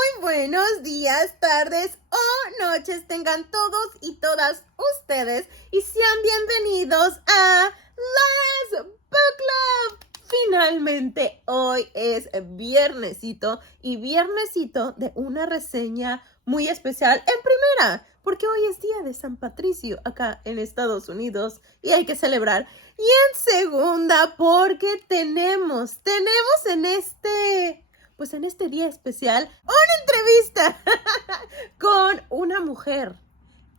Muy buenos días, tardes o noches tengan todos y todas ustedes y sean bienvenidos a Las Book Club. Finalmente hoy es viernesito y viernesito de una reseña muy especial en primera, porque hoy es día de San Patricio acá en Estados Unidos y hay que celebrar. Y en segunda, porque tenemos en este día especial una entrevista con una mujer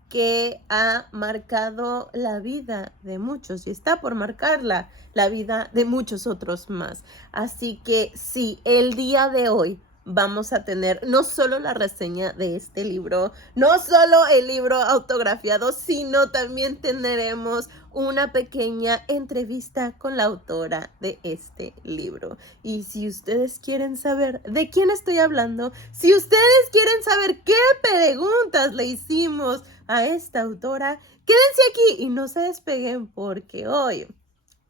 que ha marcado la vida de muchos y está por marcarla la vida de muchos otros más. Así que sí, el día de hoy vamos a tener no solo la reseña de este libro, no solo el libro autografiado, sino también tendremos una pequeña entrevista con la autora de este libro. Y si ustedes quieren saber de quién estoy hablando, si ustedes quieren saber qué preguntas le hicimos a esta autora, quédense aquí y no se despeguen porque hoy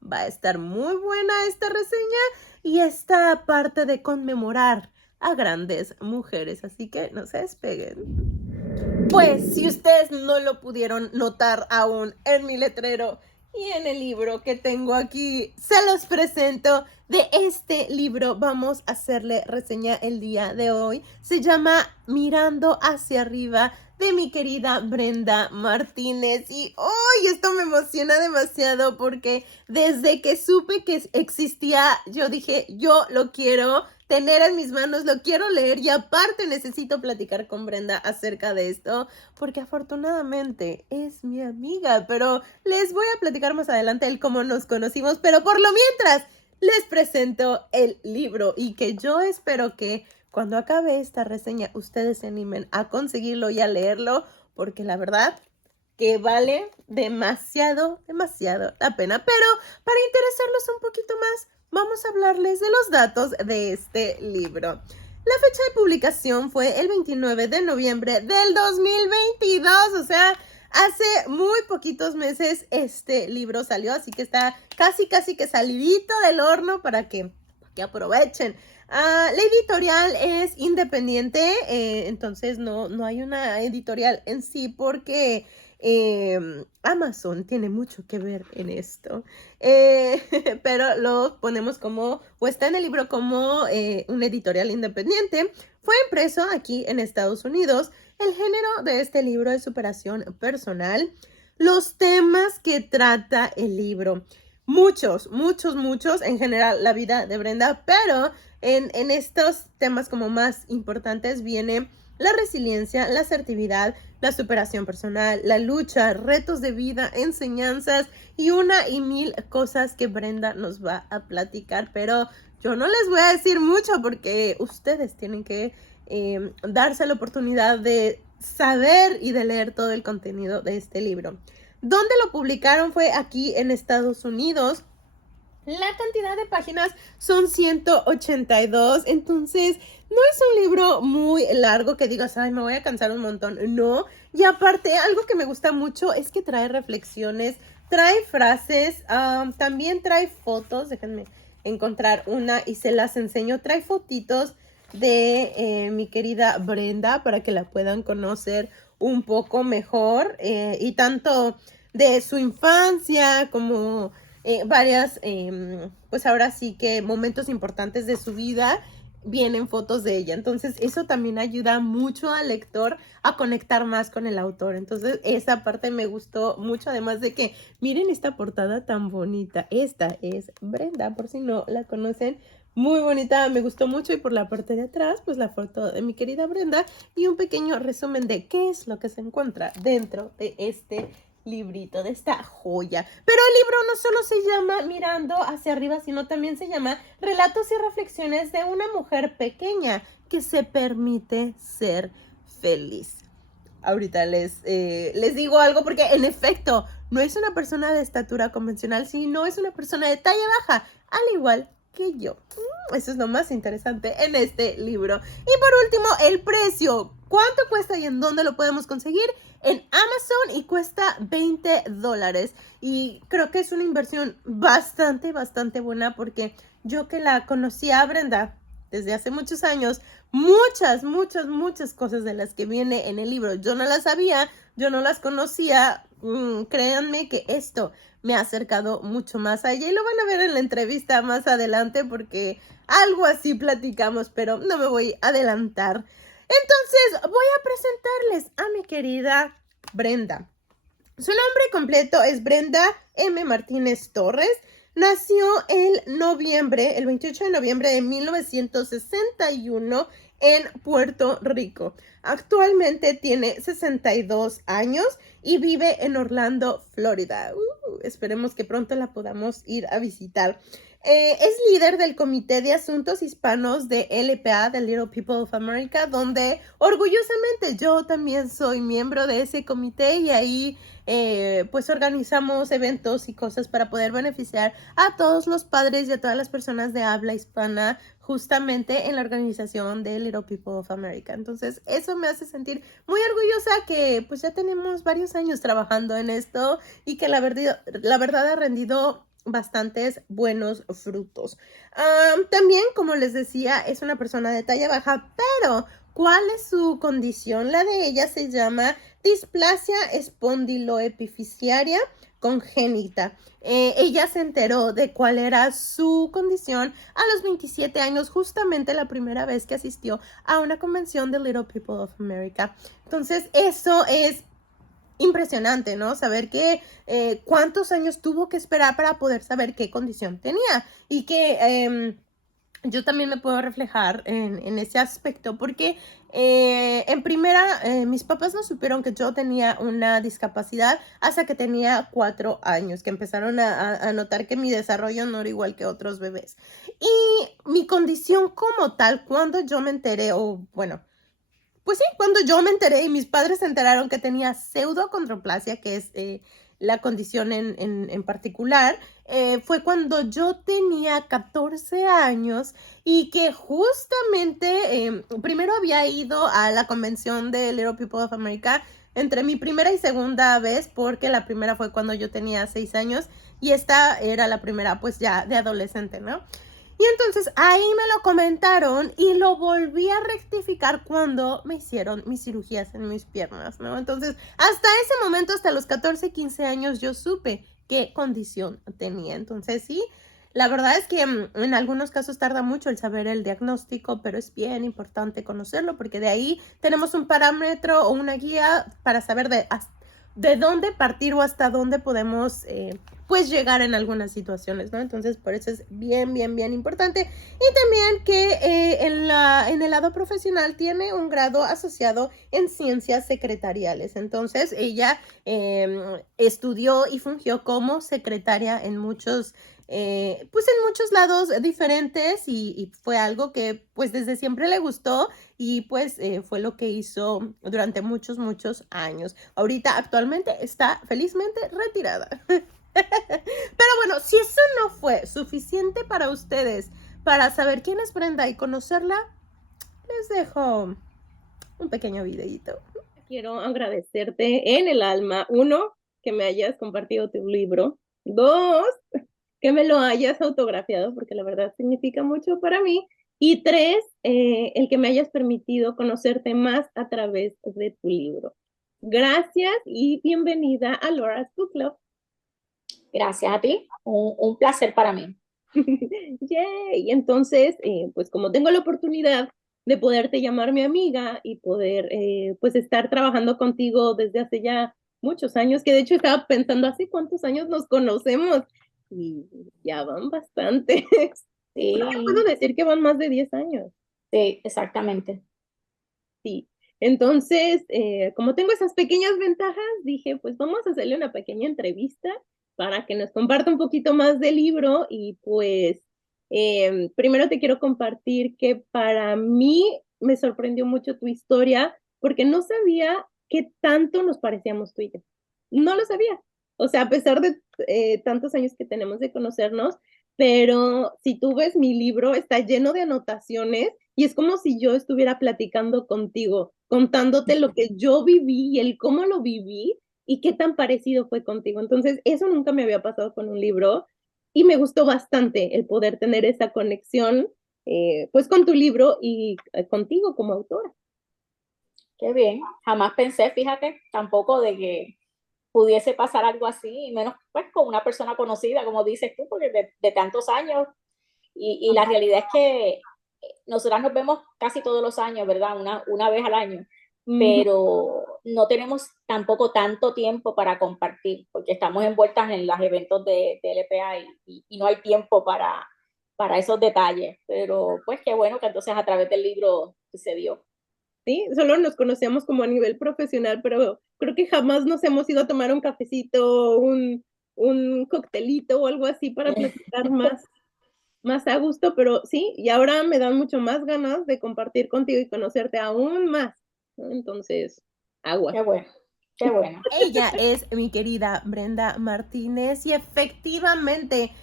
va a estar muy buena esta reseña y esta parte de conmemorar a grandes mujeres, así que no se despeguen. Pues si ustedes no lo pudieron notar aún en mi letrero y en el libro que tengo aquí, se los presento. De este libro vamos a hacerle reseña el día de hoy. Se llama Mirando hacia arriba, de mi querida Brenda Martínez. Y hoy esto me emociona demasiado porque desde que supe que existía, yo dije, yo lo quiero tener en mis manos, lo quiero leer y aparte necesito platicar con Brenda acerca de esto porque afortunadamente es mi amiga, pero les voy a platicar más adelante el cómo nos conocimos, pero por lo mientras les presento el libro y que yo espero que cuando acabe esta reseña ustedes se animen a conseguirlo y a leerlo porque la verdad que vale demasiado la pena. Pero para interesarlos un poquito más, vamos a hablarles de los datos de este libro. La fecha de publicación fue el 29 de noviembre del 2022, o sea, hace muy poquitos meses este libro salió, así que está casi que salidito del horno para que aprovechen. La editorial es independiente, entonces no hay una editorial en sí porque Amazon tiene mucho que ver en esto, pero lo ponemos como, o está en el libro como una editorial independiente. Fue impreso aquí en Estados Unidos. El género de este libro es superación personal. Los temas que trata el libro, muchos, en general la vida de Brenda, pero en estos temas como más importantes viene la resiliencia, la asertividad, la superación personal, la lucha, retos de vida, enseñanzas y una y mil cosas que Brenda nos va a platicar, pero yo no les voy a decir mucho porque ustedes tienen que darse la oportunidad de saber y de leer todo el contenido de este libro. ¿Dónde lo publicaron? Fue aquí en Estados Unidos. La cantidad de páginas son 182, entonces no es un libro muy largo que digas, ay, me voy a cansar un montón, no. Y aparte, algo que me gusta mucho es que trae reflexiones, trae frases, también trae fotos, déjenme encontrar una y se las enseño, trae fotitos de mi querida Brenda para que la puedan conocer un poco mejor y tanto de su infancia como varias, pues ahora sí que momentos importantes de su vida vienen fotos de ella. Entonces eso también ayuda mucho al lector a conectar más con el autor. Entonces esa parte me gustó mucho, además de que miren esta portada tan bonita. Esta es Brenda, por si no la conocen. Muy bonita, me gustó mucho y por la parte de atrás pues la foto de mi querida Brenda y un pequeño resumen de qué es lo que se encuentra dentro de este librito, de esta joya. Pero el libro no solo se llama Mirando hacia arriba, sino también se llama Relatos y reflexiones de una mujer pequeña que se permite ser feliz. Ahorita les digo algo porque en efecto no es una persona de estatura convencional, sino es una persona de talla baja, al igual que yo. Eso es lo más interesante en este libro. Y por último, el precio. ¿Cuánto cuesta y en dónde lo podemos conseguir? En Amazon y cuesta $20. Y creo que es una inversión bastante buena porque yo que la conocí a Brenda desde hace muchos años, muchas, muchas, muchas cosas de las que viene en el libro. Yo no las sabía, yo no las conocía. Créanme que esto me ha acercado mucho más a ella y lo van a ver en la entrevista más adelante porque algo así platicamos, pero no me voy a adelantar. Entonces voy a presentarles a mi querida Brenda. Su nombre completo es Brenda M. Martínez Torres. Nació el 28 de noviembre de 1961 en Puerto Rico. Actualmente tiene 62 años y vive en Orlando, Florida. Esperemos que pronto la podamos ir a visitar. Es líder del Comité de Asuntos Hispanos de LPA, de Little People of America, donde orgullosamente yo también soy miembro de ese comité y ahí pues organizamos eventos y cosas para poder beneficiar a todos los padres y a todas las personas de habla hispana justamente en la organización de Little People of America. Entonces eso me hace sentir muy orgullosa que pues ya tenemos varios años trabajando en esto y que la verdad ha rendido bastantes buenos frutos. También, como les decía, es una persona de talla baja, pero ¿cuál es su condición? La de ella se llama displasia espondiloepificiaria congénita. Ella se enteró de cuál era su condición a los 27 años, justamente la primera vez que asistió a una convención de Little People of America. Entonces, eso es impresionante, ¿no? Saber que cuántos años tuvo que esperar para poder saber qué condición tenía y que yo también me puedo reflejar en ese aspecto porque en primera mis papás no supieron que yo tenía una discapacidad hasta que tenía 4 años, que empezaron a notar que mi desarrollo no era igual que otros bebés. Y mi condición como tal, cuando yo me enteré, o bueno, pues sí, cuando yo me enteré y mis padres se enteraron que tenía pseudoachondroplasia, que es la condición en particular, fue cuando yo tenía 14 años y que justamente primero había ido a la convención de Little People of America entre mi primera y segunda vez, porque la primera fue cuando yo tenía 6 años y esta era la primera pues ya de adolescente, ¿no? Y entonces ahí me lo comentaron y lo volví a rectificar cuando me hicieron mis cirugías en mis piernas, ¿no? Entonces, hasta ese momento, hasta los 14, 15 años, yo supe qué condición tenía. Entonces, sí, la verdad es que en algunos casos tarda mucho el saber el diagnóstico, pero es bien importante conocerlo porque de ahí tenemos un parámetro o una guía para saber de dónde partir o hasta dónde podemos pues llegar en algunas situaciones, ¿no? Entonces por eso es bien, bien, bien importante. Y también que en el lado profesional tiene un grado asociado en ciencias secretariales. Entonces ella estudió y fungió como secretaria en muchos pues en muchos lados diferentes y fue algo que pues desde siempre le gustó y pues fue lo que hizo durante muchos, muchos años. Ahorita actualmente está felizmente retirada. Pero bueno, si eso no fue suficiente para ustedes para saber quién es Brenda y conocerla, les dejo un pequeño videito. Quiero agradecerte en el alma, 1, que me hayas compartido tu libro, 2, que me lo hayas autografiado, porque la verdad significa mucho para mí. Y 3, el que me hayas permitido conocerte más a través de tu libro. Gracias y bienvenida a Laura's Book Club. Gracias a ti, un placer para mí. Yay. Entonces, pues como tengo la oportunidad de poderte llamar mi amiga y poder pues estar trabajando contigo desde hace ya muchos años, que de hecho estaba pensando hace cuántos años nos conocemos y ya van bastantes. Sí. Puedo decir que van más de 10 años. Sí, exactamente. Sí. Entonces, como tengo esas pequeñas ventajas, dije, pues vamos a hacerle una pequeña entrevista para que nos comparta un poquito más del libro y pues primero te quiero compartir que para mí me sorprendió mucho tu historia porque no sabía qué tanto nos parecíamos tú y yo. No lo sabía. O sea, a pesar de tantos años que tenemos de conocernos, pero si tú ves mi libro, está lleno de anotaciones y es como si yo estuviera platicando contigo, contándote lo que yo viví y el cómo lo viví y qué tan parecido fue contigo. Entonces, eso nunca me había pasado con un libro y me gustó bastante el poder tener esa conexión pues con tu libro y contigo como autora. Qué bien. Jamás pensé, fíjate, tampoco de que pudiese pasar algo así, y menos pues con una persona conocida, como dices tú, porque de tantos años. Y la realidad es que nosotras nos vemos casi todos los años, ¿verdad? Una vez al año, Ujú. pero no tenemos tampoco tanto tiempo para compartir, porque estamos envueltas en los eventos de LPA y no hay tiempo para esos detalles. Pero pues qué bueno que entonces a través del libro se dio. Sí, solo nos conocíamos como a nivel profesional, pero creo que jamás nos hemos ido a tomar un cafecito, un coctelito o algo así para platicar más a gusto, pero sí, y ahora me dan mucho más ganas de compartir contigo y conocerte aún más, ¿no? Entonces, aguas. Qué bueno, qué bueno. Ella es mi querida Brenda Martínez y efectivamente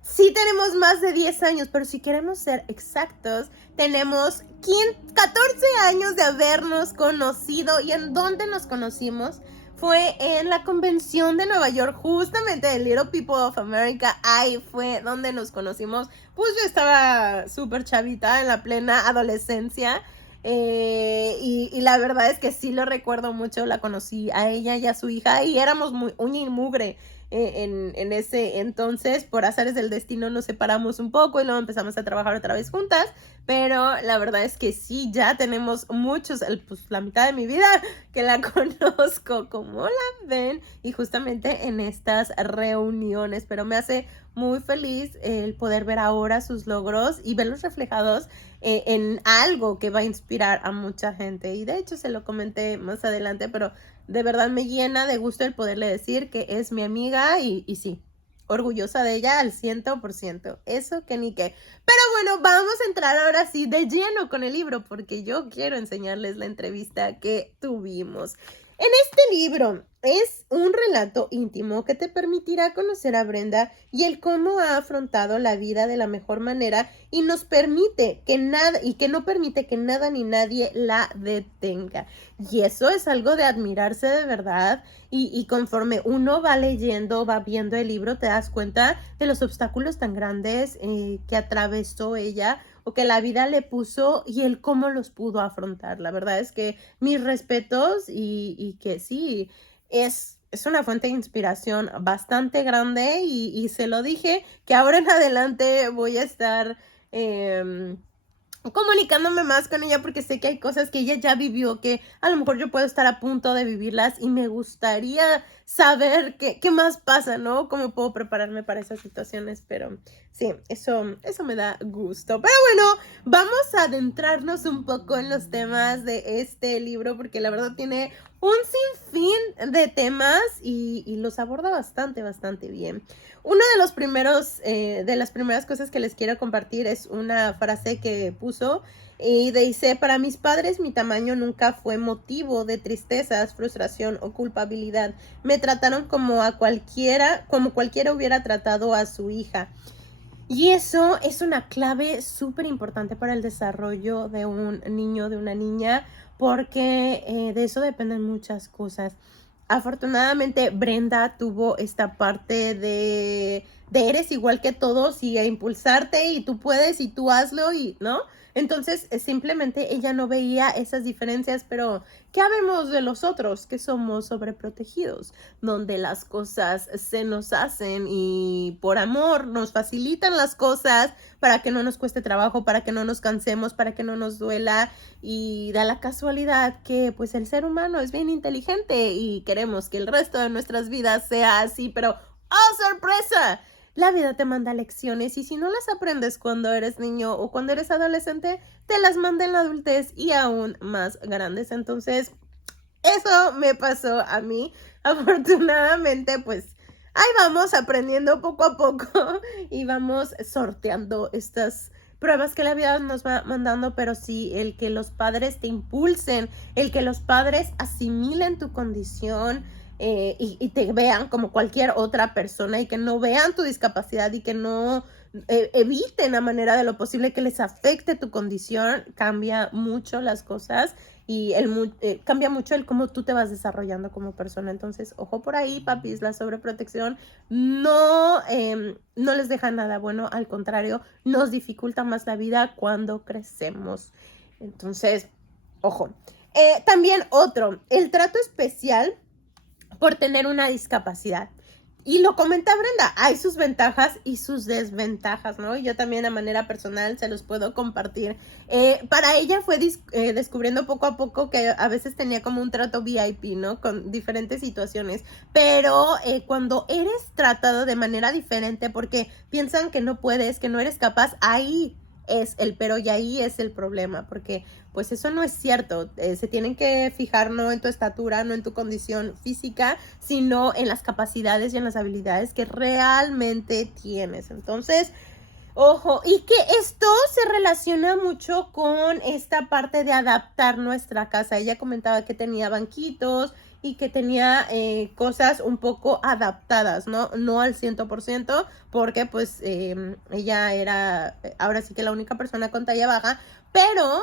sí tenemos más de 10 años, pero si queremos ser exactos, tenemos 14 años de habernos conocido. ¿Y en dónde nos conocimos? Fue en la convención de Nueva York, justamente de Little People of America. Ahí fue donde nos conocimos. Pues yo estaba súper chavita, en la plena adolescencia. Y la verdad es que sí lo recuerdo mucho. La conocí a ella y a su hija y éramos muy uña y mugre. En ese entonces, por azares del destino, nos separamos un poco y luego empezamos a trabajar otra vez juntas, pero la verdad es que sí, ya tenemos muchos, pues la mitad de mi vida que la conozco, como la ven, y justamente en estas reuniones, pero me hace muy feliz el poder ver ahora sus logros y verlos reflejados en algo que va a inspirar a mucha gente. Y de hecho se lo comenté más adelante, pero de verdad me llena de gusto el poderle decir que es mi amiga y sí, orgullosa de ella al 100%. Eso que ni qué. Pero bueno, vamos a entrar ahora sí de lleno con el libro porque yo quiero enseñarles la entrevista que tuvimos. En este libro es un relato íntimo que te permitirá conocer a Brenda y el cómo ha afrontado la vida de la mejor manera y nos permite que nada y que no permite que nada ni nadie la detenga. Y eso es algo de admirarse de verdad. Y conforme uno va leyendo, va viendo el libro, te das cuenta de los obstáculos tan grandes que atravesó ella o que la vida le puso y el cómo los pudo afrontar. La verdad es que mis respetos y que sí, es una fuente de inspiración bastante grande y se lo dije que ahora en adelante voy a estar comunicándome más con ella porque sé que hay cosas que ella ya vivió que a lo mejor yo puedo estar a punto de vivirlas y me gustaría saber qué más pasa, ¿no? Cómo puedo prepararme para esas situaciones, pero sí, eso me da gusto. Pero bueno, vamos a adentrarnos un poco en los temas de este libro porque la verdad tiene un sinfín de temas y los aborda bastante bien. Uno de los primeros, de las primeras cosas que les quiero compartir es una frase que puso y dice: para mis padres mi tamaño nunca fue motivo de tristezas, frustración o culpabilidad. Me trataron como cualquiera hubiera tratado a su hija. Y eso es una clave súper importante para el desarrollo de un niño, de una niña, porque de eso dependen muchas cosas. Afortunadamente Brenda tuvo esta parte de eres igual que todos y a impulsarte y tú puedes y tú hazlo y, ¿no? Entonces simplemente ella no veía esas diferencias, pero ¿qué habemos de los otros? Que somos sobreprotegidos, donde las cosas se nos hacen y por amor nos facilitan las cosas para que no nos cueste trabajo, para que no nos cansemos, para que no nos duela. Y da la casualidad que pues el ser humano es bien inteligente y queremos que el resto de nuestras vidas sea así, pero ¡oh, sorpresa! La vida te manda lecciones y si no las aprendes cuando eres niño o cuando eres adolescente, te las manda en la adultez y aún más grandes. Entonces, eso me pasó a mí. Afortunadamente, pues ahí vamos aprendiendo poco a poco y vamos sorteando estas pruebas que la vida nos va mandando, pero sí, el que los padres te impulsen, el que los padres asimilen tu condición y te vean como cualquier otra persona y que no vean tu discapacidad y que no eviten a manera de lo posible que les afecte tu condición, cambia mucho las cosas y cambia mucho el cómo tú te vas desarrollando como persona. Entonces, ojo por ahí, papis, la sobreprotección no les deja nada bueno, al contrario, nos dificulta más la vida cuando crecemos. Entonces, ojo. También el trato especial por tener una discapacidad. Y lo comenta Brenda, hay sus ventajas y sus desventajas, ¿no? Yo también a manera personal se los puedo compartir. Para ella fue descubriendo poco a poco que a veces tenía como un trato VIP, ¿no? Con diferentes situaciones. Pero cuando eres tratado de manera diferente porque piensan que no puedes, que no eres capaz, ahí es el pero y ahí es el problema, porque pues eso no es cierto. Se tienen que fijar no en tu estatura, no en tu condición física, sino en las capacidades y en las habilidades que realmente tienes. Entonces, ojo, y que esto se relaciona mucho con esta parte de adaptar nuestra casa. Ella comentaba que tenía banquitos y que tenía cosas un poco adaptadas, no al 100%, porque pues ella era ahora sí que la única persona con talla baja, pero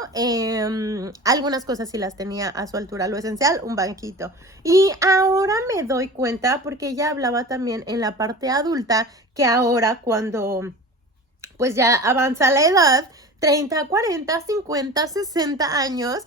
algunas cosas sí las tenía a su altura, lo esencial, un banquito. Y ahora me doy cuenta, porque ella hablaba también en la parte adulta, que ahora cuando pues ya avanza la edad, 30, 40, 50, 60 años,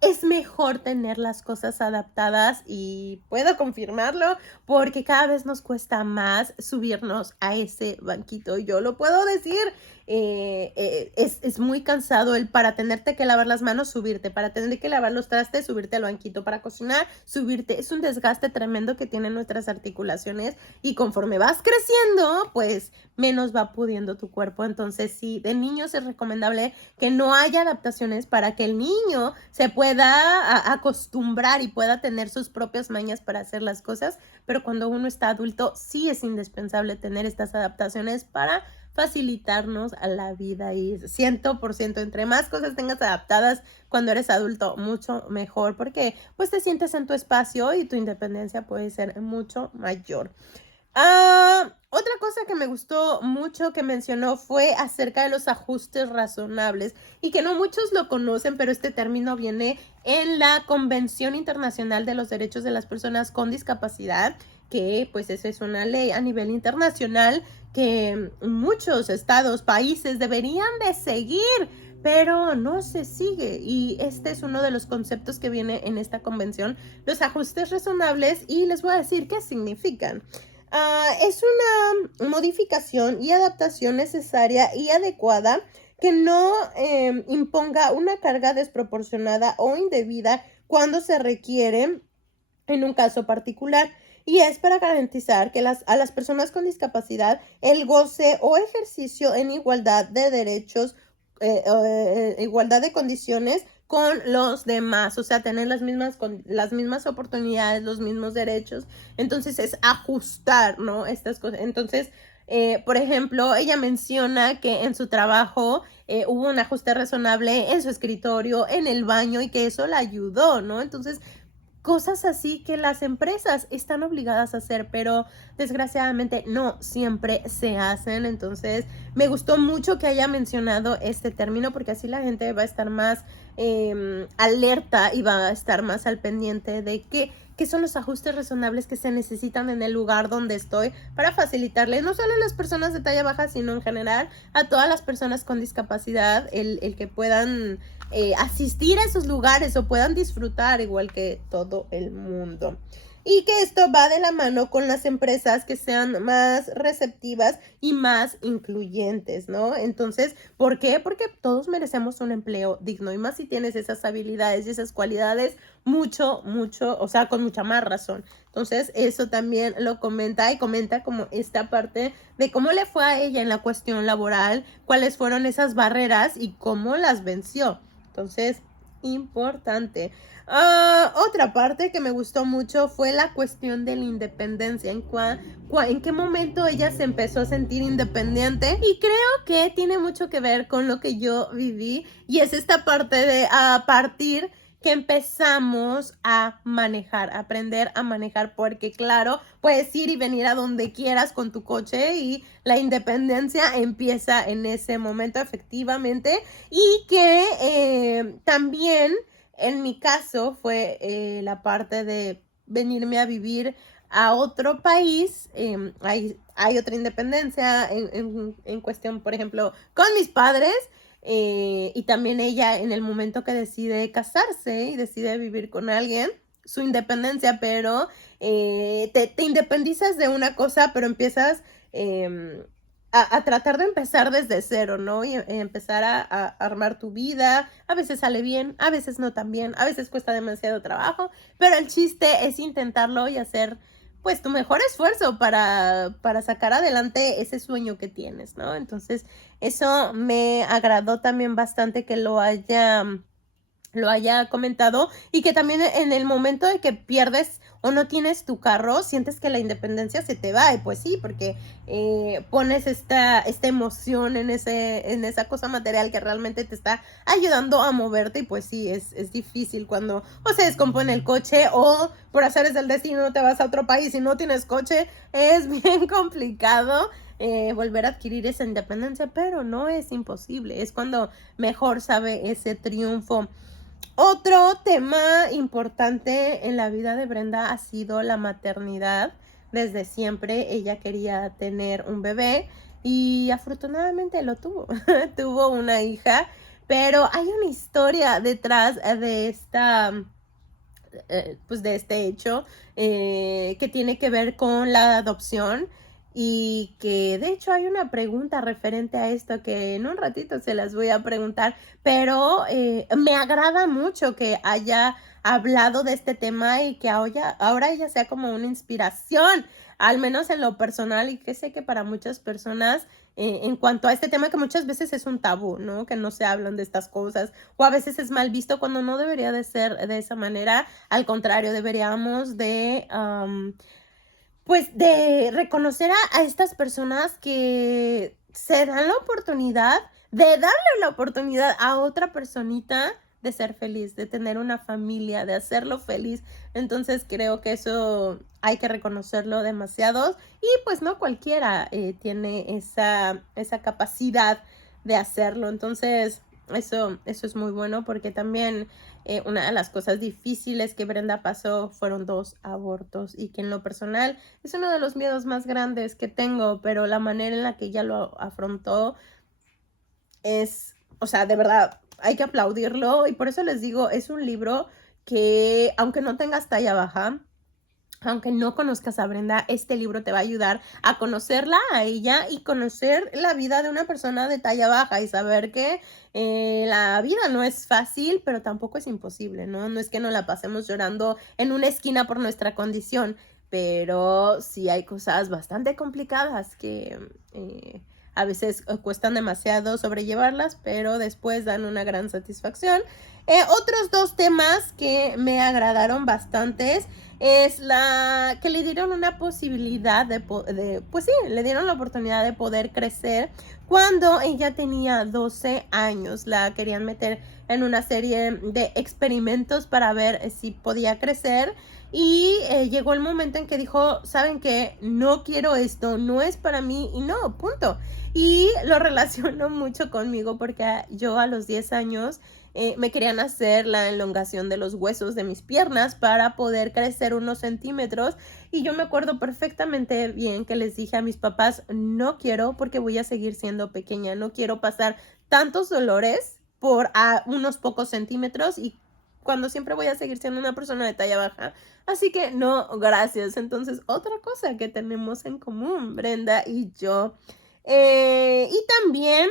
es mejor tener las cosas adaptadas y puedo confirmarlo porque cada vez nos cuesta más subirnos a ese banquito. Yo lo puedo decir, es muy cansado el para tenerte que lavar las manos, subirte, para tener que lavar los trastes, subirte al banquito, para cocinar, subirte. Es un desgaste tremendo que tienen nuestras articulaciones y conforme vas creciendo, pues menos va pudiendo tu cuerpo. Entonces, sí, de niños es recomendable que no haya adaptaciones para que el niño se pueda acostumbrar y pueda tener sus propias mañas para hacer las cosas, pero cuando uno está adulto, sí es indispensable tener estas adaptaciones para facilitarnos a la vida y 100%, entre más cosas tengas adaptadas cuando eres adulto, mucho mejor, porque pues te sientes en tu espacio y tu independencia puede ser mucho mayor. Otra cosa que me gustó mucho que mencionó fue acerca de los ajustes razonables y que no muchos lo conocen, pero este término viene en la Convención Internacional de los Derechos de las Personas con Discapacidad, que pues esa es una ley a nivel internacional que muchos estados, países deberían de seguir, pero no se sigue, y este es uno de los conceptos que viene en esta convención, los ajustes razonables, y les voy a decir qué significan. Es una modificación y adaptación necesaria y adecuada que no imponga una carga desproporcionada o indebida cuando se requiere en un caso particular, y es para garantizar que a las personas con discapacidad el goce o ejercicio en igualdad de derechos, igualdad de condiciones con los demás, o sea, tener las mismas oportunidades, los mismos derechos. Entonces es ajustar, ¿no? Estas cosas. Entonces, por ejemplo, ella menciona que en su trabajo hubo un ajuste razonable en su escritorio, en el baño, y que eso la ayudó, ¿no? Entonces, cosas así que las empresas están obligadas a hacer, pero desgraciadamente no siempre se hacen. Entonces, me gustó mucho que haya mencionado este término porque así la gente va a estar más alerta y va a estar más al pendiente de qué son los ajustes razonables que se necesitan en el lugar donde estoy para facilitarle no solo a las personas de talla baja, sino en general a todas las personas con discapacidad el que puedan asistir a esos lugares o puedan disfrutar igual que todo el mundo. Y que esto va de la mano con las empresas que sean más receptivas y más incluyentes, ¿no? Entonces, ¿por qué? Porque todos merecemos un empleo digno, y más si tienes esas habilidades y esas cualidades, mucho, o sea, con mucha más razón. Entonces, eso también lo comenta, y comenta como esta parte de cómo le fue a ella en la cuestión laboral, cuáles fueron esas barreras y cómo las venció. Entonces, importante. Otra parte que me gustó mucho fue la cuestión de la independencia, en qué momento ella se empezó a sentir independiente, y creo que tiene mucho que ver con lo que yo viví, y es esta parte de a partir que empezamos a manejar, a aprender a manejar, porque claro, puedes ir y venir a donde quieras con tu coche y la independencia empieza en ese momento efectivamente, y que también en mi caso fue la parte de venirme a vivir a otro país. Hay otra independencia en cuestión, por ejemplo, con mis padres. Y también ella en el momento que decide casarse y decide vivir con alguien, su independencia, pero te independizas de una cosa, pero empiezas a tratar de empezar desde cero, ¿no? Y empezar a armar tu vida. A veces sale bien, a veces no tan bien, a veces cuesta demasiado trabajo, pero el chiste es intentarlo y hacer pues tu mejor esfuerzo para sacar adelante ese sueño que tienes, ¿no? Entonces, eso me agradó también bastante que lo haya comentado, y que también en el momento de que pierdes o no tienes tu carro, sientes que la independencia se te va, y pues sí, porque pones esta emoción en esa cosa material que realmente te está ayudando a moverte, y pues sí, es difícil cuando o se descompone el coche o por azares del destino te vas a otro país y no tienes coche. Es bien complicado volver a adquirir esa independencia, pero no es imposible, es cuando mejor sabe ese triunfo. Otro tema importante en la vida de Brenda ha sido la maternidad. Desde siempre ella quería tener un bebé y afortunadamente lo tuvo. Tuvo una hija, pero hay una historia detrás de pues de este hecho que tiene que ver con la adopción, y que de hecho hay una pregunta referente a esto que en un ratito se las voy a preguntar, pero me agrada mucho que haya hablado de este tema y que ahora ella sea como una inspiración, al menos en lo personal, y que sé que para muchas personas en cuanto a este tema, que muchas veces es un tabú, ¿no? Que no se hablan de estas cosas, o a veces es mal visto cuando no debería de ser de esa manera. Al contrario, deberíamos de pues de reconocer a estas personas que se dan la oportunidad de darle la oportunidad a otra personita de ser feliz, de tener una familia, de hacerlo feliz. Entonces creo que eso hay que reconocerlo demasiado, y pues no cualquiera tiene esa capacidad de hacerlo. Entonces eso es muy bueno, porque también una de las cosas difíciles que Brenda pasó fueron 2 abortos, y que en lo personal es uno de los miedos más grandes que tengo, pero la manera en la que ella lo afrontó es, o sea, de verdad, hay que aplaudirlo. Y por eso les digo, es un libro que, aunque no tengas talla baja, aunque no conozcas a Brenda, este libro te va a ayudar a conocerla a ella y conocer la vida de una persona de talla baja, y saber que la vida no es fácil, pero tampoco es imposible, ¿no? No es que nos la pasemos llorando en una esquina por nuestra condición, pero sí hay cosas bastante complicadas que a veces cuestan demasiado sobrellevarlas, pero después dan una gran satisfacción. Otros 2 temas que me agradaron bastantes es la que le dieron una posibilidad pues sí, le dieron la oportunidad de poder crecer cuando ella tenía 12 años. La querían meter en una serie de experimentos para ver si podía crecer, y llegó el momento en que dijo, ¿saben qué? No quiero esto, no es para mí, y no, punto. Y lo relaciono mucho conmigo, porque yo a los 10 años me querían hacer la elongación de los huesos de mis piernas para poder crecer unos centímetros, y yo me acuerdo perfectamente bien que les dije a mis papás, no quiero, porque voy a seguir siendo pequeña, no quiero pasar tantos dolores por unos pocos centímetros, y cuando siempre voy a seguir siendo una persona de talla baja, así que no, gracias. Entonces, otra cosa que tenemos en común, Brenda y yo. Y también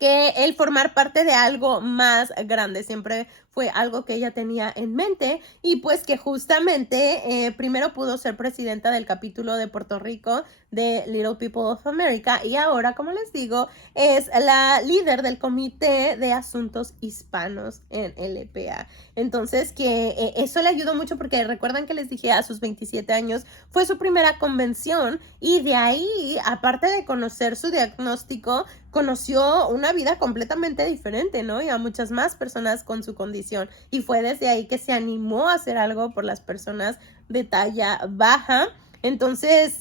que el formar parte de algo más grande siempre fue algo que ella tenía en mente, y pues que justamente primero pudo ser presidenta del capítulo de Puerto Rico de Little People of America, y ahora, como les digo, es la líder del Comité de Asuntos Hispanos en LPA. Entonces que eso le ayudó mucho, porque recuerdan que les dije, a sus 27 años fue su primera convención, y de ahí, aparte de conocer su diagnóstico, conoció una vida completamente diferente, ¿no? Y a muchas más personas con su condición. Y fue desde ahí que se animó a hacer algo por las personas de talla baja. Entonces,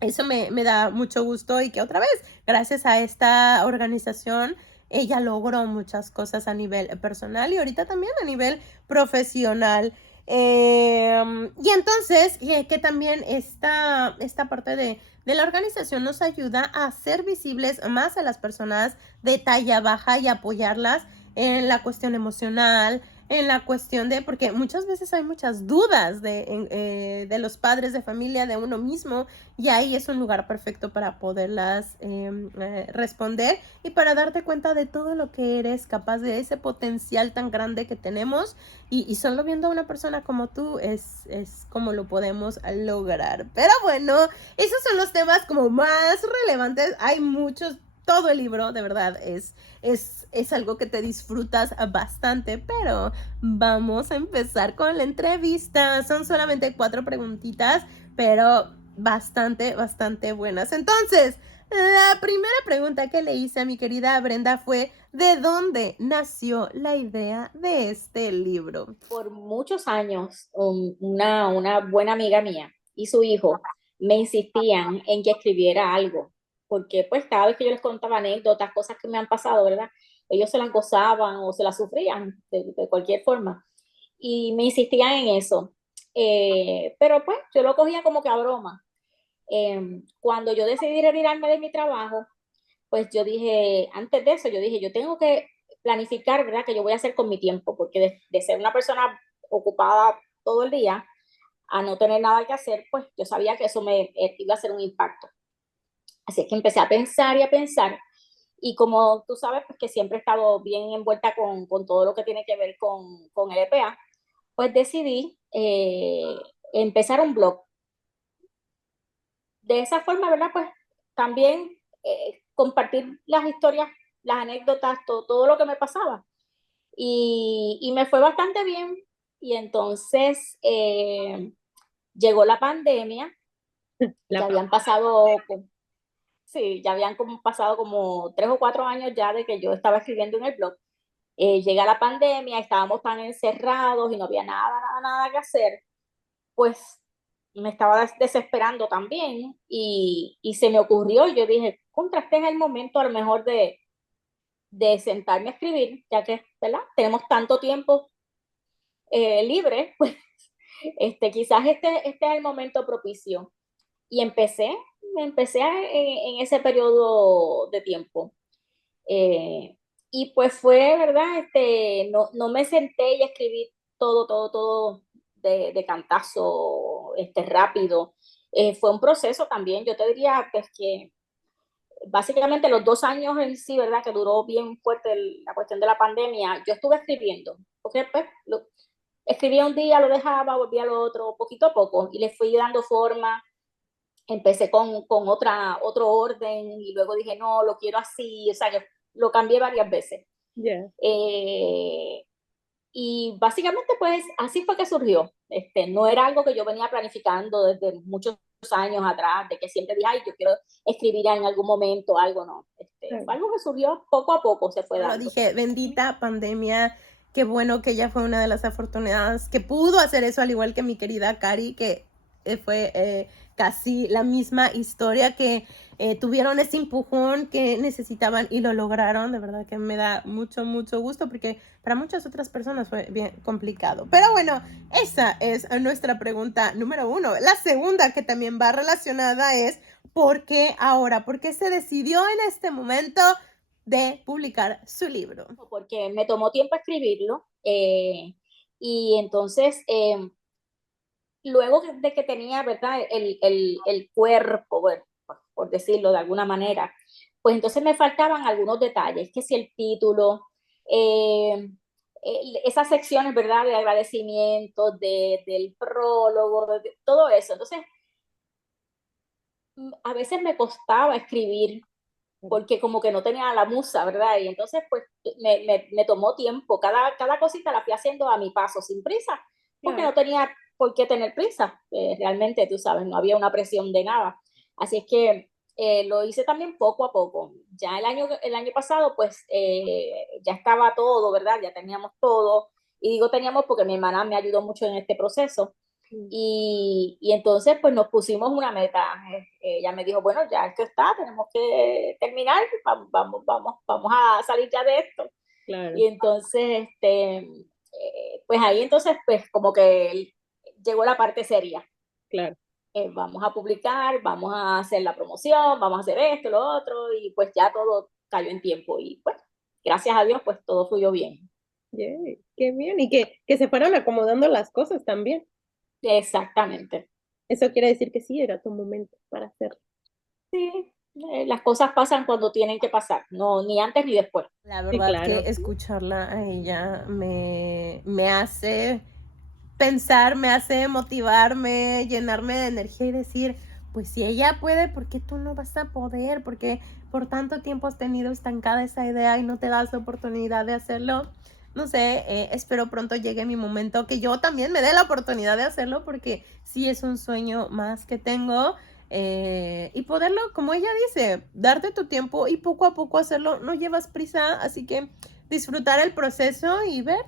eso me da mucho gusto y que otra vez, gracias a esta organización, ella logró muchas cosas a nivel personal y ahorita también a nivel profesional. Y entonces, que también esta parte de la organización nos ayuda a hacer visibles más a las personas de talla baja y apoyarlas en la cuestión emocional, en la cuestión de, porque muchas veces hay muchas dudas de los padres de familia, de uno mismo, y ahí es un lugar perfecto para poderlas responder y para darte cuenta de todo lo que eres capaz, de ese potencial tan grande que tenemos, y solo viendo a una persona como tú es como lo podemos lograr. Pero bueno, esos son los temas como más relevantes. Hay muchos, todo el libro de verdad es algo que te disfrutas bastante, pero vamos a empezar con la entrevista. Son solamente 4 preguntitas, pero bastante buenas. Entonces, la primera pregunta que le hice a mi querida Brenda fue: ¿de dónde nació la idea de este libro? Por muchos años, una buena amiga mía y su hijo me insistían en que escribiera algo, porque pues cada vez que yo les contaba anécdotas, cosas que me han pasado, ¿verdad? Ellos se las gozaban o se las sufrían de cualquier forma y me insistían en eso. Pero pues yo lo cogía como que a broma. Cuando yo decidí retirarme de mi trabajo, pues yo dije, antes de eso, yo dije, yo tengo que planificar, ¿verdad?, que yo voy a hacer con mi tiempo, porque de ser una persona ocupada todo el día a no tener nada que hacer, pues yo sabía que eso me iba a hacer un impacto. Así es que empecé a pensar y a pensar, y como tú sabes, pues que siempre he estado bien envuelta con todo lo que tiene que ver con el EPA, pues decidí empezar un blog. De esa forma, ¿verdad? Pues también compartir las historias, las anécdotas, todo lo que me pasaba. Y me fue bastante bien. Y entonces llegó la pandemia, ya habían pasado, sí, ya habían como pasado como 3 o 4 años ya de que yo estaba escribiendo en el blog. Llega la pandemia, estábamos tan encerrados y no había nada que hacer, pues me estaba desesperando también y se me ocurrió, yo dije, contra, este es el momento a lo mejor de sentarme a escribir, ya que, ¿verdad? Tenemos tanto tiempo libre, pues quizás este es el momento propicio. Y empecé en ese periodo de tiempo. Eh, y pues fue, ¿verdad? No me senté y escribí todo de cantazo, rápido. Fue un proceso también, yo te diría pues que básicamente los 2 años en sí, ¿verdad? Que duró bien fuerte la cuestión de la pandemia, yo estuve escribiendo, porque pues, escribía un día, lo dejaba, volvía al otro, poquito a poco, y le fui dando forma. Empecé con otro orden y luego dije, no, lo quiero así, o sea, yo lo cambié varias veces. Yeah. Y básicamente, pues, así fue que surgió. No era algo que yo venía planificando desde muchos años atrás, de que siempre dije, ay, yo quiero escribir en algún momento algo, no. Fue algo que surgió poco a poco, se fue Lo dando. dije, bendita pandemia. Qué bueno que ella fue una de las afortunadas que pudo hacer eso, al igual que mi querida Cari, que fue casi la misma historia, que tuvieron ese empujón que necesitaban y lo lograron. De verdad que me da mucho gusto, porque para muchas otras personas fue bien complicado. Pero bueno, esa es nuestra pregunta número 1. La segunda, que también va relacionada, es: ¿por qué ahora? ¿Por qué se decidió en este momento de publicar su libro? Porque me tomó tiempo escribirlo y entonces luego de que tenía, ¿verdad? El cuerpo, bueno, por decirlo de alguna manera, pues entonces me faltaban algunos detalles, que si el título, eh, esas secciones, ¿verdad? De agradecimiento, del prólogo, todo eso. Entonces, a veces me costaba escribir porque como que no tenía la musa, ¿verdad? Y entonces, pues, me tomó tiempo. Cada cosita la fui haciendo a mi paso, sin prisa, porque no tenía por qué tener prisa. Realmente, tú sabes, no había una presión de nada. Así es que lo hice también poco a poco. Ya el año pasado, pues ya estaba todo, ¿verdad? Ya teníamos todo. Y digo teníamos porque mi hermana me ayudó mucho en este proceso. Mm. Y entonces, pues nos pusimos una meta. Ella me dijo, bueno, ya esto está, tenemos que terminar, vamos a salir ya de esto. Claro, Y entonces, pues ahí entonces, pues como que llegó la parte seria. claro. Vamos a publicar, vamos a hacer la promoción, vamos a hacer esto, lo otro, y pues ya todo cayó en tiempo. Y pues, gracias a Dios, pues todo fluyó bien. Yay, qué bien. Y que se fueron acomodando las cosas también. Exactamente. Eso quiere decir que sí, era tu momento para hacerlo. Sí, las cosas pasan cuando tienen que pasar, no ni antes ni después. La Sí, verdad que claro. escucharla a ella me hace pensar, me hace motivarme, llenarme de energía y decir, pues si ella puede, ¿por qué tú no vas a poder? Porque por tanto tiempo has tenido estancada esa idea y no te das la oportunidad de hacerlo. No sé, espero pronto llegue mi momento que yo también me dé la oportunidad de hacerlo porque sí es un sueño más que tengo. Y poderlo, como ella dice, darte tu tiempo y poco a poco hacerlo, no llevas prisa, así que disfrutar el proceso y ver,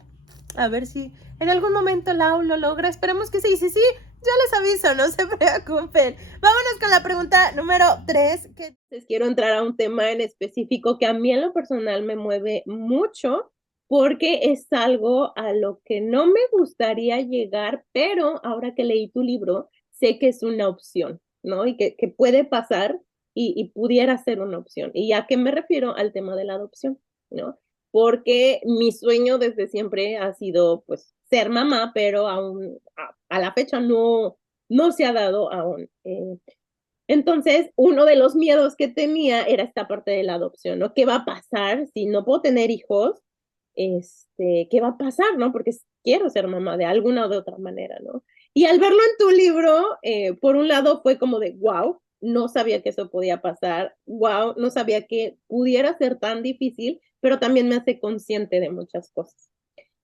a ver si en algún momento Lau lo logra. Esperemos que sí, sí, sí, yo les aviso, no se preocupen. Vámonos con la pregunta número 3. Entonces, quiero entrar a un tema en específico que a mí en lo personal me mueve mucho porque es algo a lo que no me gustaría llegar, pero ahora que leí tu libro, sé que es una opción, ¿no? Y que puede pasar y pudiera ser una opción. ¿Y a qué me refiero? Al tema de la adopción, ¿no? Porque mi sueño desde siempre ha sido, pues, ser mamá, pero aún a la fecha no se ha dado aún. Entonces, uno de los miedos que tenía era esta parte de la adopción, ¿no? ¿Qué va a pasar si no puedo tener hijos? ¿Qué va a pasar, no? Porque quiero ser mamá de alguna o de otra manera, ¿no? Y al verlo en tu libro, por un lado fue como de, wow, no sabía que eso podía pasar, wow, no sabía que pudiera ser tan difícil, pero también me hace consciente de muchas cosas.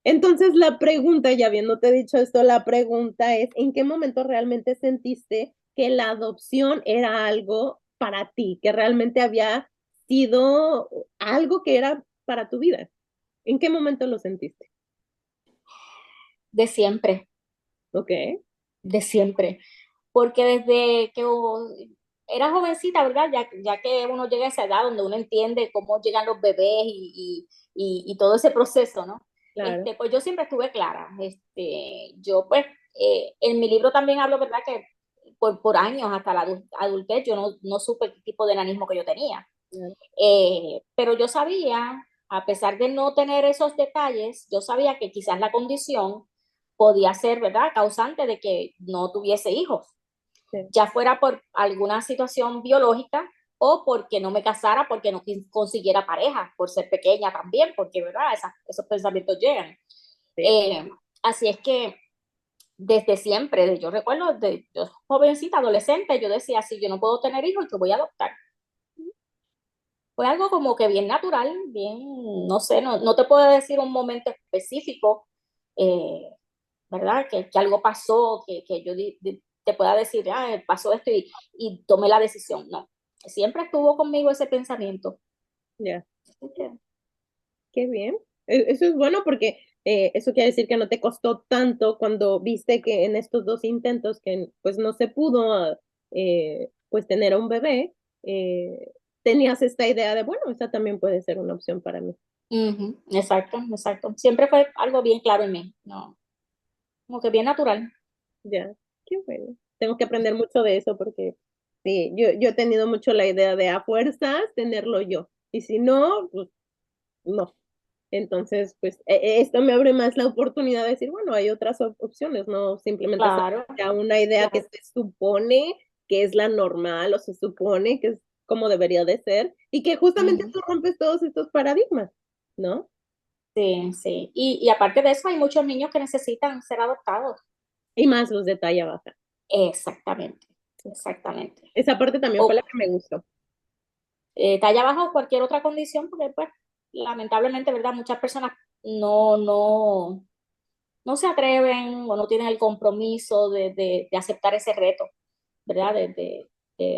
Entonces, la pregunta, ya habiéndote dicho esto, la pregunta es, ¿en qué momento realmente sentiste que la adopción era algo para ti, que realmente había sido algo que era para tu vida? ¿En qué momento lo sentiste? De siempre, Ok, de siempre. Porque desde que era jovencita, ¿verdad? Ya que uno llega a esa edad donde uno entiende cómo llegan los bebés y todo ese proceso, ¿no? claro. Pues yo siempre estuve clara. Yo pues, en mi libro también hablo, ¿verdad? Que por años hasta la adultez yo no supe qué tipo de enanismo que yo tenía. Claro. Pero yo sabía, a pesar de no tener esos detalles, yo sabía que quizás la condición podía ser, ¿verdad?, causante de que no tuviese hijos, Sí. ya fuera por alguna situación biológica o porque no me casara, porque no consiguiera pareja, por ser pequeña también, porque, ¿verdad?, esos pensamientos llegan. Sí. Así es que desde siempre, yo recuerdo, yo jovencita, adolescente, yo decía, si yo no puedo tener hijos, yo voy a adoptar. Fue algo como que bien natural, bien, no sé, no te puedo decir un momento específico, eh, ¿verdad? Que algo pasó, que yo te pueda decir, ah, pasó esto y tomé la decisión. No, siempre estuvo conmigo ese pensamiento. Ya, Así que, qué bien. Eso es bueno porque eso quiere decir que no te costó tanto cuando viste que en estos dos intentos que pues no se pudo pues tener a un bebé, tenías esta idea de, bueno, esa también puede ser una opción para mí. ujú, exacto, exacto. Siempre fue algo bien claro en mí, no, como que bien natural. Ya, qué bueno. Tengo que aprender mucho de eso porque sí, yo he tenido mucho la idea de a fuerzas tenerlo yo. Y si no, pues no. Entonces, pues esto me abre más la oportunidad de decir, bueno, hay otras opciones, no simplemente Claro, a una idea que claro. se supone que es la normal o se supone que es como debería de ser y que justamente Ujú. tú rompes todos estos paradigmas, ¿no? Sí, sí. Y aparte de eso, hay muchos niños que necesitan ser adoptados. Y más los de talla baja. Exactamente, exactamente. Esa parte también fue la O que me gustó. talla baja o cualquier otra condición, porque pues lamentablemente, ¿verdad? Muchas personas no, no, no se atreven o no tienen el compromiso de aceptar ese reto, ¿verdad?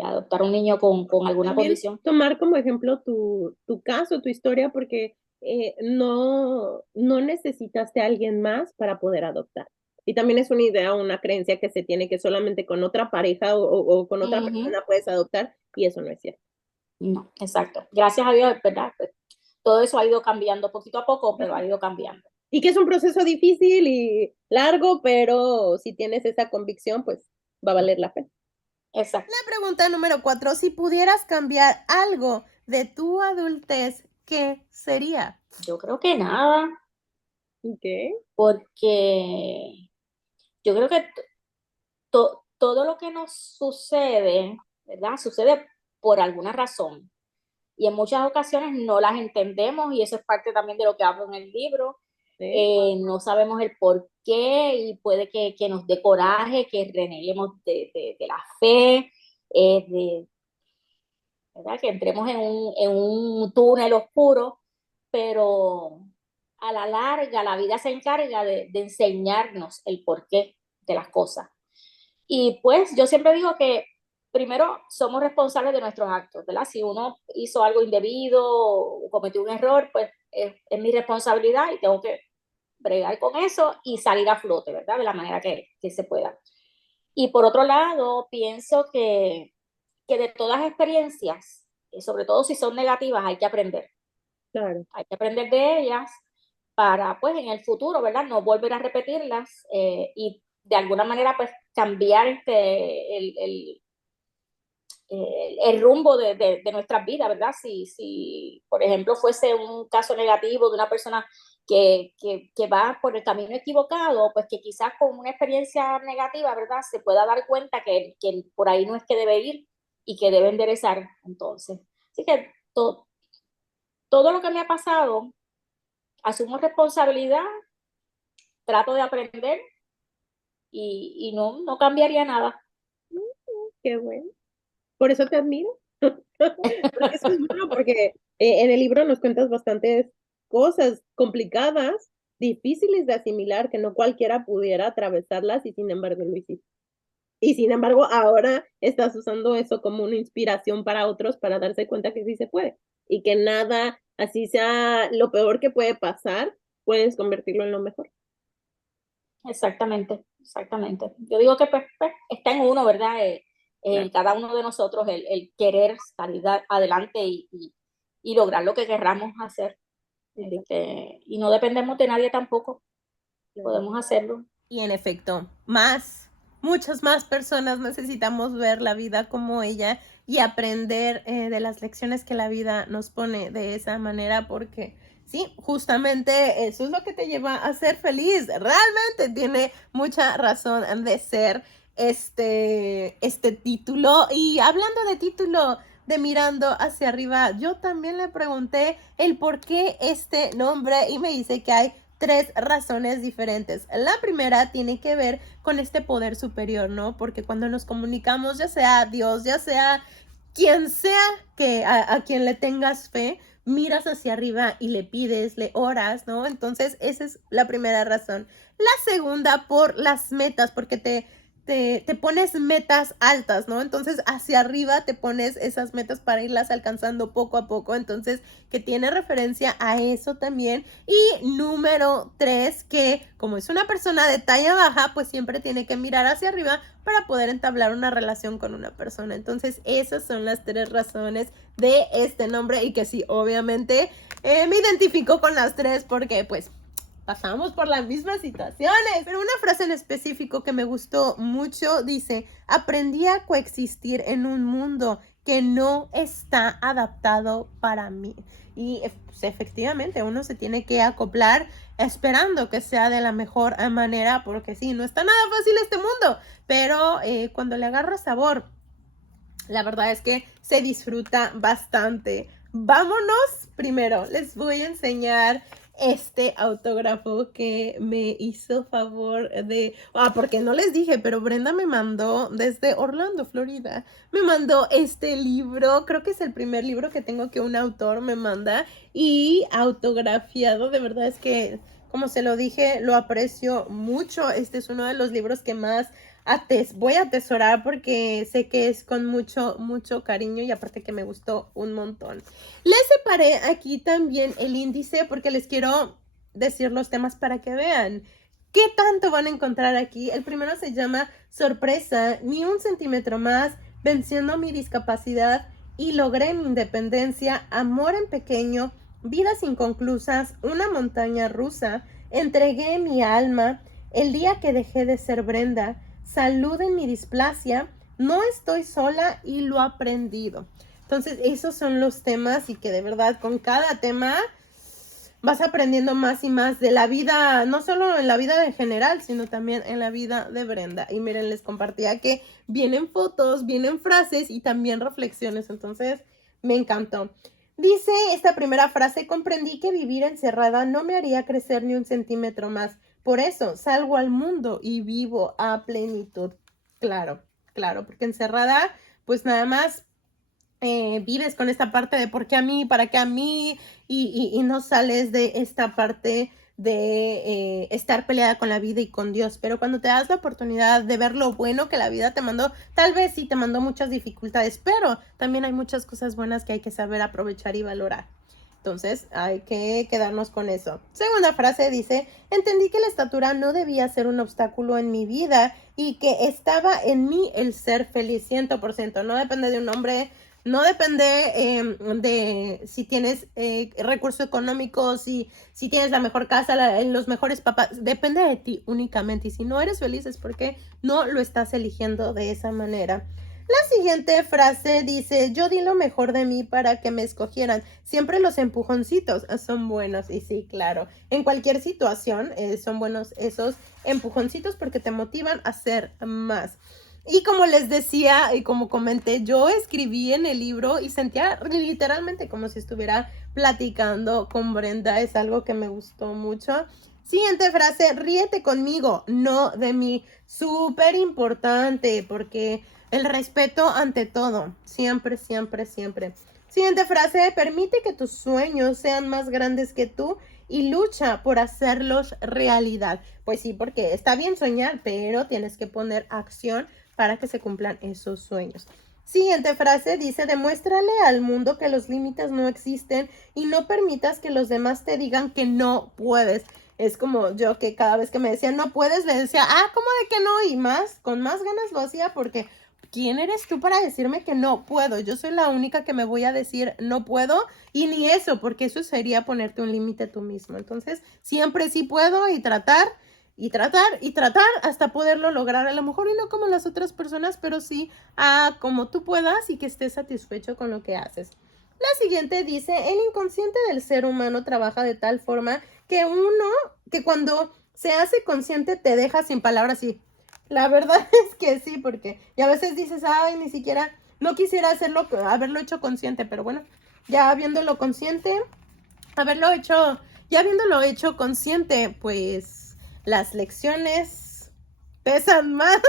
adoptar un niño con alguna También condición. tomar como ejemplo tu caso, tu historia, porque no necesitaste a alguien más para poder adoptar. Y también es una idea o una creencia que se tiene que solamente con otra pareja o con otra persona puedes adoptar, y eso no es cierto. No, exacto. Gracias a Dios, ¿verdad? Pues, todo eso ha ido cambiando poquito a poco, pero ha ido cambiando. Y que es un proceso difícil y largo, pero si tienes esa convicción, pues va a valer la pena. Exacto. La pregunta número 4, si pudieras cambiar algo de tu adultez, ¿qué sería? Yo creo que nada, Okay. porque yo creo que todo lo que nos sucede, ¿verdad? Sucede por alguna razón. Y en muchas ocasiones no las entendemos, y eso es parte también de lo que hablo en el libro. Sí. No sabemos el por qué, y puede que nos dé coraje, que reneguemos de la fe, ¿verdad? Que entremos en un túnel oscuro, pero a la larga la vida se encarga de enseñarnos el porqué de las cosas. Y pues yo siempre digo que primero somos responsables de nuestros actos, ¿verdad? Si uno hizo algo indebido o cometió un error, pues es mi responsabilidad y tengo que bregar con eso y salir a flote, ¿verdad? De la manera que se pueda. Y por otro lado, pienso que de todas las experiencias, sobre todo si son negativas, hay que aprender. Claro. Hay que aprender de ellas para, pues, en el futuro, ¿verdad? No volver a repetirlas, y de alguna manera, pues, cambiar el rumbo de nuestras vidas, ¿verdad? Si, por ejemplo, fuese un caso negativo de una persona que va por el camino equivocado, pues que quizás con una experiencia negativa, ¿verdad? Se pueda dar cuenta que por ahí no es que debe ir y que debe enderezar, entonces. Así que todo lo que me ha pasado, asumo responsabilidad, trato de aprender y no cambiaría nada. Qué bueno. Por eso te admiro. Porque eso es bueno, porque en el libro nos cuentas bastantes cosas complicadas, difíciles de asimilar, que no cualquiera pudiera atravesarlas, y sin embargo lo hiciste. Y sin embargo, ahora estás usando eso como una inspiración para otros, para darse cuenta que sí se puede. Y que nada, así sea lo peor que puede pasar, puedes convertirlo en lo mejor. Exactamente, exactamente. Yo digo que pues, está en uno, ¿verdad? En cada uno de nosotros el querer salir adelante y lograr lo que querramos hacer. Y no dependemos de nadie tampoco. Podemos hacerlo. Y en efecto, muchas más personas necesitamos ver la vida como ella y aprender de las lecciones que la vida nos pone de esa manera, porque sí, justamente eso es lo que te lleva a ser feliz. Realmente tiene mucha razón de ser este título. Y hablando de título de Mirando hacia arriba, yo también le pregunté el por qué este nombre y me dice que hay 3 razones diferentes. La primera tiene que ver con este poder superior, ¿no? Porque cuando nos comunicamos, ya sea Dios, ya sea quien sea que a quien le tengas fe, miras hacia arriba y le pides, le oras, ¿no? Entonces, esa es la primera razón. La segunda, por las metas, porque te pones metas altas, ¿no? Entonces, hacia arriba te pones esas metas para irlas alcanzando poco a poco. Entonces, que tiene referencia a eso también. Y número 3, que como es una persona de talla baja, pues siempre tiene que mirar hacia arriba para poder entablar una relación con una persona. Entonces, esas son las 3 razones de este nombre, y que sí, obviamente me identifico con las 3 porque pues pasamos por las mismas situaciones. Pero una frase en específico que me gustó mucho dice: aprendí a coexistir en un mundo que no está adaptado para mí. Y pues, efectivamente uno se tiene que acoplar esperando que sea de la mejor manera, porque sí, no está nada fácil este mundo, pero cuando le agarra sabor, la verdad es que se disfruta bastante. Vámonos, primero les voy a enseñar este autógrafo que me hizo favor de... porque no les dije, pero Brenda me mandó desde Orlando, Florida. Me mandó este libro, creo que es el primer libro que tengo que un autor me manda, y autografiado. De verdad es que, como se lo dije, lo aprecio mucho. Este es uno de los libros que más voy a atesorar porque sé que es con mucho, mucho cariño y aparte que me gustó un montón. Les separé aquí también el índice porque les quiero decir los temas para que vean qué tanto van a encontrar aquí. El primero se llama Sorpresa, ni un centímetro más, venciendo mi discapacidad y logré mi independencia, amor en pequeño, vidas inconclusas, una montaña rusa, entregué mi alma, el día que dejé de ser Brenda, salud en mi displasia, no estoy sola y lo aprendido. Entonces, esos son los temas y que de verdad con cada tema vas aprendiendo más y más de la vida, no solo en la vida en general, sino también en la vida de Brenda. Y miren, les compartía que vienen fotos, vienen frases y también reflexiones. Entonces, me encantó. Dice esta primera frase, comprendí que vivir encerrada no me haría crecer ni un centímetro más. Por eso salgo al mundo y vivo a plenitud. Claro, claro, porque encerrada, pues nada más vives con esta parte de por qué a mí, para qué a mí, y no sales de esta parte de estar peleada con la vida y con Dios. Pero cuando te das la oportunidad de ver lo bueno que la vida te mandó, tal vez sí te mandó muchas dificultades, pero también hay muchas cosas buenas que hay que saber aprovechar y valorar. Entonces hay que quedarnos con eso. Segunda frase dice, entendí que la estatura no debía ser un obstáculo en mi vida y que estaba en mí el ser feliz 100%. No depende de un hombre, no depende de si tienes recursos económicos, si tienes la mejor casa, los mejores papás. Depende de ti únicamente. Y si no eres feliz es porque no lo estás eligiendo de esa manera. La siguiente frase dice, yo di lo mejor de mí para que me escogieran. Siempre los empujoncitos son buenos. Y sí, claro, en cualquier situación son buenos esos empujoncitos porque te motivan a hacer más. Y como les decía y como comenté, yo escribí en el libro y sentía literalmente como si estuviera platicando con Brenda. Es algo que me gustó mucho. Siguiente frase, ríete conmigo, no de mí. Súper importante porque el respeto ante todo, siempre, siempre, siempre. Siguiente frase, permite que tus sueños sean más grandes que tú y lucha por hacerlos realidad. Pues sí, porque está bien soñar, pero tienes que poner acción para que se cumplan esos sueños. Siguiente frase dice, demuéstrale al mundo que los límites no existen y no permitas que los demás te digan que no puedes. Es como yo que cada vez que me decían no puedes, le decía, ¿cómo de que no? Y más, con más ganas lo hacía porque ¿quién eres tú para decirme que no puedo? Yo soy la única que me voy a decir no puedo y ni eso, porque eso sería ponerte un límite tú mismo. Entonces, siempre sí puedo y tratar y tratar y tratar hasta poderlo lograr. A lo mejor y no como las otras personas, pero sí como tú puedas y que estés satisfecho con lo que haces. La siguiente dice, el inconsciente del ser humano trabaja de tal forma que cuando se hace consciente te deja sin palabras y la verdad es que sí, porque y a veces dices, ni siquiera, no quisiera haberlo hecho consciente, pero bueno, ya habiéndolo hecho consciente, pues las lecciones pesan más,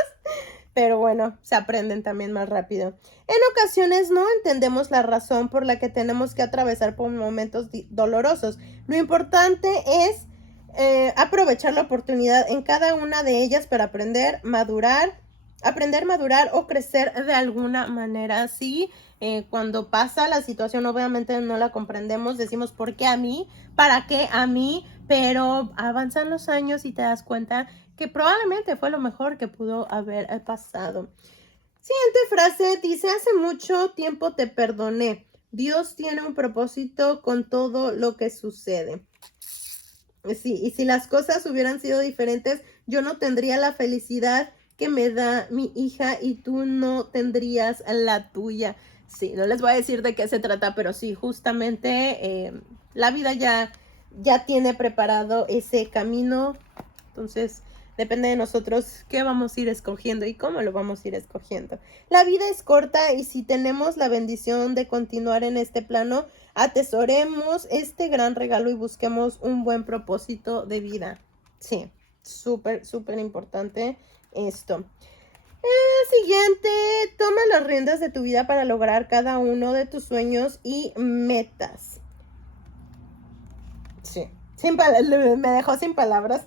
pero bueno, se aprenden también más rápido. En ocasiones no entendemos la razón por la que tenemos que atravesar por momentos dolorosos. Lo importante es aprovechar la oportunidad en cada una de ellas para aprender, madurar o crecer de alguna manera. Sí, cuando pasa la situación, obviamente no la comprendemos, decimos ¿por qué a mí? ¿Para qué a mí? Pero avanzan los años y te das cuenta que probablemente fue lo mejor que pudo haber pasado. Siguiente frase dice, hace mucho tiempo te perdoné. Dios tiene un propósito con todo lo que sucede. Sí, y si las cosas hubieran sido diferentes, yo no tendría la felicidad que me da mi hija y tú no tendrías la tuya. Sí, no les voy a decir de qué se trata, pero sí, justamente la vida ya tiene preparado ese camino. Entonces, depende de nosotros qué vamos a ir escogiendo y cómo lo vamos a ir escogiendo. La vida es corta y si tenemos la bendición de continuar en este plano, atesoremos este gran regalo y busquemos un buen propósito de vida. Sí, súper, súper importante esto. Siguiente, toma las riendas de tu vida para lograr cada uno de tus sueños y metas. Sí, me dejó sin palabras.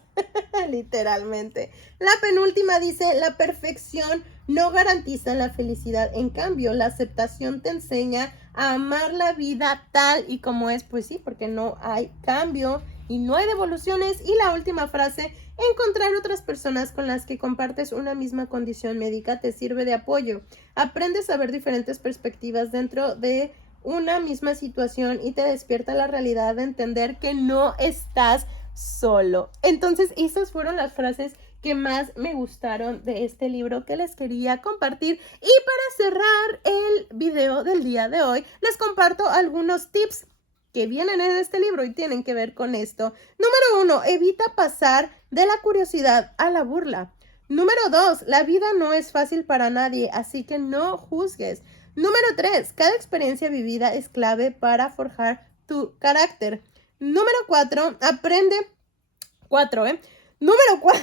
Literalmente. La penúltima dice, la perfección no garantiza la felicidad. En cambio, la aceptación te enseña a amar la vida tal y como es. Pues sí, porque no hay cambio y no hay devoluciones. Y la última frase, encontrar otras personas con las que compartes una misma condición médica te sirve de apoyo. Aprendes a ver diferentes perspectivas dentro de una misma situación y te despierta la realidad de entender que no estás solo. Entonces, esas fueron las frases que más me gustaron de este libro que les quería compartir. Y para cerrar el video del día de hoy, les comparto algunos tips que vienen en este libro y tienen que ver con esto. Número 1, evita pasar de la curiosidad a la burla. Número 2, la vida no es fácil para nadie, así que no juzgues. Número 3, cada experiencia vivida es clave para forjar tu carácter. Número 4, aprende. 4, Número 4.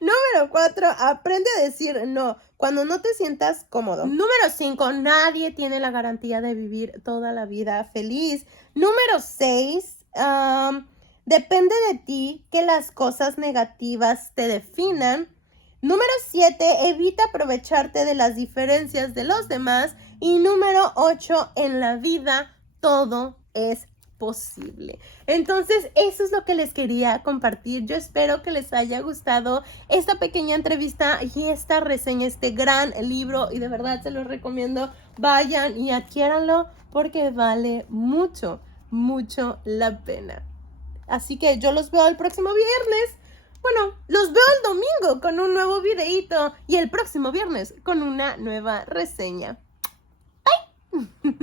Número 4, aprende a decir no cuando no te sientas cómodo. Número 5, nadie tiene la garantía de vivir toda la vida feliz. Número 6, depende de ti que las cosas negativas te definan. Número 7, evita aprovecharte de las diferencias de los demás. Y número 8, en la vida todo es posible. Entonces, eso es lo que les quería compartir. Yo espero que les haya gustado esta pequeña entrevista y esta reseña, este gran libro, y de verdad se los recomiendo. Vayan y adquiéranlo porque vale mucho, mucho la pena. Así que yo los veo el próximo viernes. Bueno, los veo el domingo con un nuevo videíto y el próximo viernes con una nueva reseña. ¡Bye!